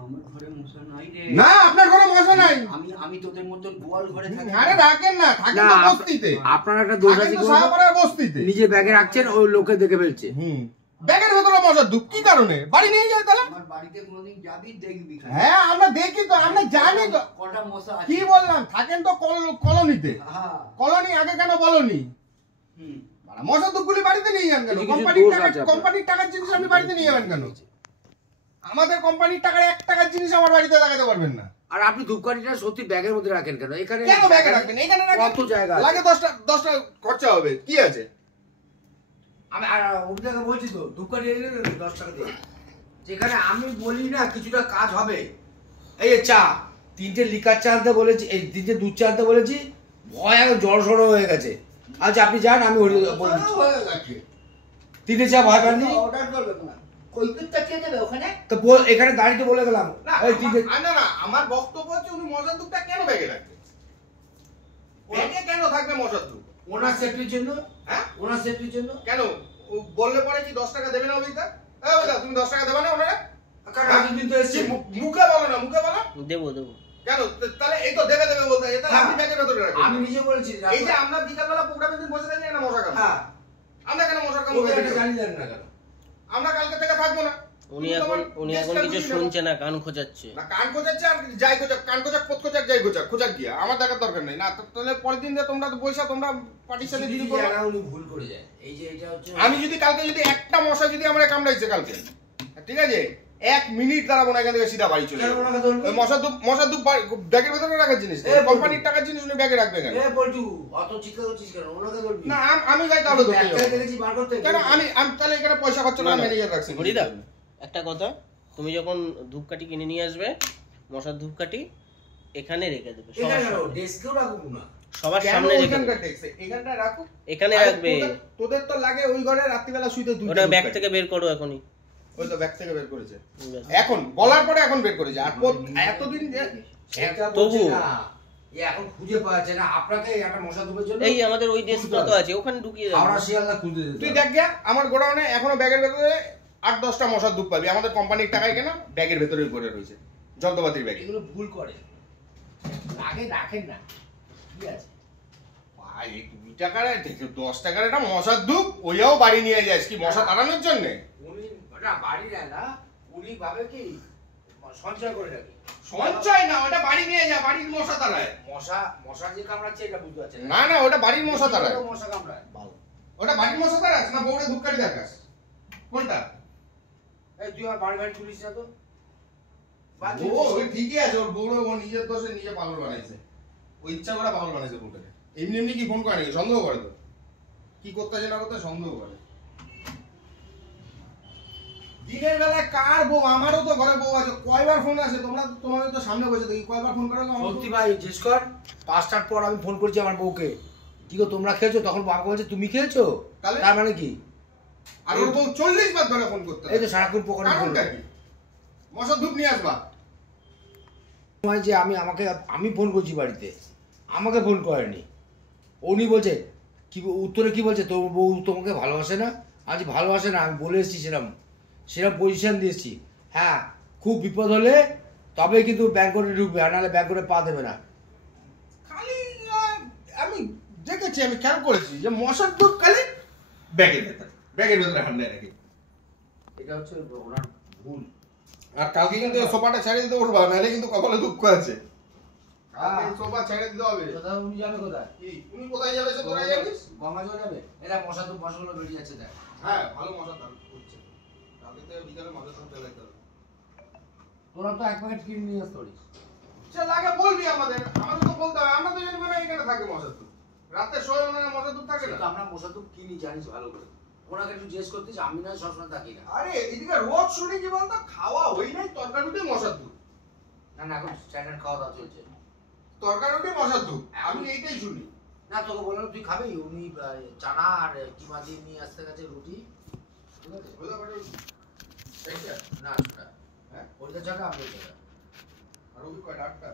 আমার ঘরে মশা নাই রে। না আপনার ঘরে মশা নাই। আমি তোদের মতো গোয়াল ঘরে থাকি। আরে রাখেন না, থাকেন তো বস্তিতে। আপনার একটা দোষ আছে কি বস্তিতে নিজে ব্যাগে রাখছেন, ওই লোকে দেখে ফেলছে। ব্যাগের ভেতরে মশার ধূপ কি কারণে? বাড়ি নিয়ে যায় তাহলে? আমার বাড়িতে কোনোদিন যাবি দেখবি। হ্যাঁ আমরা দেখি তো, আমরা জানি তো কটা মশা আছে। কি বললাম, থাকেন তো কলোনিতে। কলোনি আগে কেন বলনি? মশার ধূপগুলি বাড়িতে নিয়ে যান কেন? কোম্পানির টাকার জিনিস আপনি বাড়িতে নিয়ে যাবেন কেন? আমাদের কোম্পানির টাকার 1 টাকার জিনিস আমার বাড়িতে লাগাতে পারবেন না। আর আপনি ধূপকাঠিটা সত্যি ব্যাগের মধ্যে রাখেন কেন? এখানে কেন ব্যাগে রাখবেন? এখানে কত জায়গা লাগে, 10টা খরচা হবে, কি আছে? আমি আর ওটাকে বলছি তো, ধূপকাঠি 10 টাকা দিয়ে। যেখানে আমি বলি না কিছুটা কাজ হবে। এই চা 3টে লিকার চা আনতে বলেছি, এই 3টে দুধ চা আনতে বলেছি, ভয় আগে জড়সড় হয়ে গেছে। আচ্ছা আপনি যান, আমি বলে দিচ্ছি। 3টে চা ভয় পাননি? অর্ডার করবে না, কইতে কে দেবে ওখানে? তো এখানে দাঁড়িয়ে বলে গেলাম। না আমার বক্তব্য হচ্ছে উনি মশার ধূপটা কেন ব্যাগে রাখবে? ব্যাগে কেন থাকবে মশার ধূপ? ওনার সেফটির জন্য। হ্যাঁ ওনার সেফটির জন্য। কেন বললে পরে কি 10 টাকা দেবে না অভিজ্ঞতা? এই অভিজ্ঞতা তুমি 10 টাকা দেবে না ওনারা? দিন তো এসেছি, মুখে বলো না, মুখে বলো। দেবো কেন তাহলে এই তো দেবে বলতে, তাহলে আপনি ব্যাগের ভেতরে রাখবেন। আমি নিজে বলেছি এই যে আমরা বিকালবেলা প্রোগ্রামের দিন বসে থাকি না মশা কামড়। হ্যাঁ আমরা কেন মশা কামড় জানি না কেন? আমরা কালকে থেকে থাকবো না। উনি এখন কিছু শুনছে না, কান খোঁচাচ্ছে। না কান খোঁচাচ্ছে আর যাই খোঁচাক, কান খোঁচাক পথ খোঁচাক যাই খোঁচাক গিয়া আমার দেখার দরকার নেই। না তাহলে পরের দিন যে তোমরা তো পয়সা তোমরা পার্টির সাথে দিদি করো। উনি ভুল করে যায়। এই যে এটা হচ্ছে, আমি যদি কালকে যদি একটা মশা যদি আমরা কামড়াইছে কালকে, ঠিক আছে 1 মিনিট দাঁড়াবো না, এখান থেকে সিধা বাড়ি চলে যাবো। ওই মশা ধূপ ব্যাগের ভেতরে রাখার জিনিস, কোম্পানির টাকার জিনিস উনি ব্যাগে রাখবে কেন? বলটু অত চিৎকার করছিস কেন? ওনাকে বলবি না আমি যাই তাহলে ধরতে যাবো। বার করতে কেন আমি তাহলে এখানে পয়সা খরচ না ম্যানেজার রাখছি। হরিদা একটা কথা, তুমি যখন ধূপকাঠি কিনে নিয়ে আসবে, মশার ধূপকাঠি এখানে রেখে দেবে, ডেস্কেও রাখবো না, সবার সামনে রেখে দেবে। এখানটা রাখো, এখানে রাখবে। তোদের তো লাগে ওই ঘরে রাত্রিবেলা শুইতে দুটো। ওটা ব্যাগ থেকে বের করো এখনই। ওই তো ব্যাগ থেকে বের করেছে এখন, বলার পরে এখন বের করেছে। আর এতদিন তবু এখন খুঁজে পাওয়া যাচ্ছে না। আপনাকে একটা মশা ধূপের জন্য এই আমাদের ওই ডেস্কটা তো আছে, ওখানে ঢুকিয়ে দাও। আমরা শিয়ালদা খুঁজে দিতে। তুই দেখ গিয়া আমার গোডাউনে এখনো ব্যাগের ভেতরে 8-10টা মশার ধূপ পাবি। আমাদের কোম্পানির টাকায় কেনা ব্যাগের ভেতরেই পড়ে রয়েছে, যন্ত্রপাতির ব্যাগ। এগুলো ভুল করে, আগে রাখেন না, কি আছে ভাই 2 টাকার 10 টাকার একটা মশার ধূপ, ওইও বাড়ি নিয়ে যাস কি মশা তাড়ানোর জন্য? উনি ওটা বাড়ি নেয় না, উনি ভাবে কি সঞ্চয় করে রাখি। সঞ্চয় না, ওটা বাড়ি নিয়ে যা, বাড়ির মশা তাড়ায়। মশা যে কামড়াচ্ছে এটা বুঝতে পারছেন না? না ওটা বাড়ির মশা তাড়ায়। মশা কামড়ায় ভালো, ওটা বাড়ির মশা তাড়াস না বউরে ধূপকাঠি দেখাস? কোনটা? এই তুই আর বাড়ি তুলিস না তো। ও ঠিকই আছে, ওর বউরে ও নিজের দোষে নিজে পাগল বানাইছে, ও ইচ্ছা করে পাগল বানাইছে বউটাকে। এমনি কি ফোন করে নাকি? সন্দেহ করে তো, কি করতেছে না করতে সন্দেহ করে। দিনের বেলায় কার বউ? আমারও তো ঘরে বউ আছে, কয়বার ফোন আসে? তোমাদের তো সামনে বসে দেখি, কয়বার ফোন করো? সত্যি ভাই জিজ্ঞেস কর, 5টার পর আমি ফোন করছি আমার বউকে, কি গো তোমরা খেয়েছো? তখন বাবা বলছে তুমি খেয়েছো, তার মানে কি? আর ওর বউ 40 বার ধরে ফোন করতে। এই তো সারাক্ষণ পকেটে ফোন করে। মশা ধূপ নিয়ে আসবা যে আমি ফোন করছি বাড়িতে, আমাকে ফোন করেনি। উনি বলছে কি উত্তরে কি বলছে, তোর বউ তোমাকে ভালোবাসে না? আজ ভালোবাসে না, আমি বলে এসেছি সেরকম পজিশন দিয়েছি। হ্যাঁ খুব বিপদ হলে তবে কিন্তু ব্যাংকটে ঢুকবে, আর নাহলে ব্যাংকটে পা দেবে না। খালি আমি দেখেছি, আমি খেয়াল করেছি যে মশার ধূপ খালি ব্যাগের ভেতরে হান্ডায় রাখি। এটা হচ্ছে ওনার ভুল। আর কালকে কিন্তু সোফাটা ছেড়ে দিতে উঠবা, নাহলে কিন্তু কপালে দুঃখ আছে। সোফা ছেড়ে দিতে হবে। কোথায় উনি যাবে? কোথায় উনি কোথায় যাবে? সে তোরা জানিস? গঙ্গাজল যাবে। এরা মশাগুলো বেরিয়ে যাচ্ছে দেখ। হ্যাঁ ভালো মশা তার হচ্ছে, কালকে থেকে বিকালে মশা সব ফেলাইতে হবে। তোরা তো 1 প্যাকেট কিনে নিয়ে আসতে পারিস। সে লাগে বলবি আমাদের তো বলতে হবে। আমরা তো জানি না এখানে থাকে মশার ধূপ, রাতে শোয় না মশার ধূপ থাকে না। আমরা মশার ধূপ কিনি জানিস ভালো করে, ওনাকে একটু জিজ্ঞেস করতিস, আমি না সবসময় থাকি না। আরে এদিকে রোজ শুনি কি বলতো, খাওয়া হই নাই তরকারি রুটি মশার ধূপ। না এখন স্ট্যান্ডার্ড খাওয়া দাওয়া চলছে, তরকারি রুটি মশার ধূপ, আমি এইটাই শুনি। না তোকে বললাম তুই খাবি, উনি চানা আর কিমা দিয়ে নিয়ে আসতে গেছে রুটি, ঠিক আছে? না সেটা হ্যাঁ ওইটা চাটা আমি আর ওই কয়টা 8টা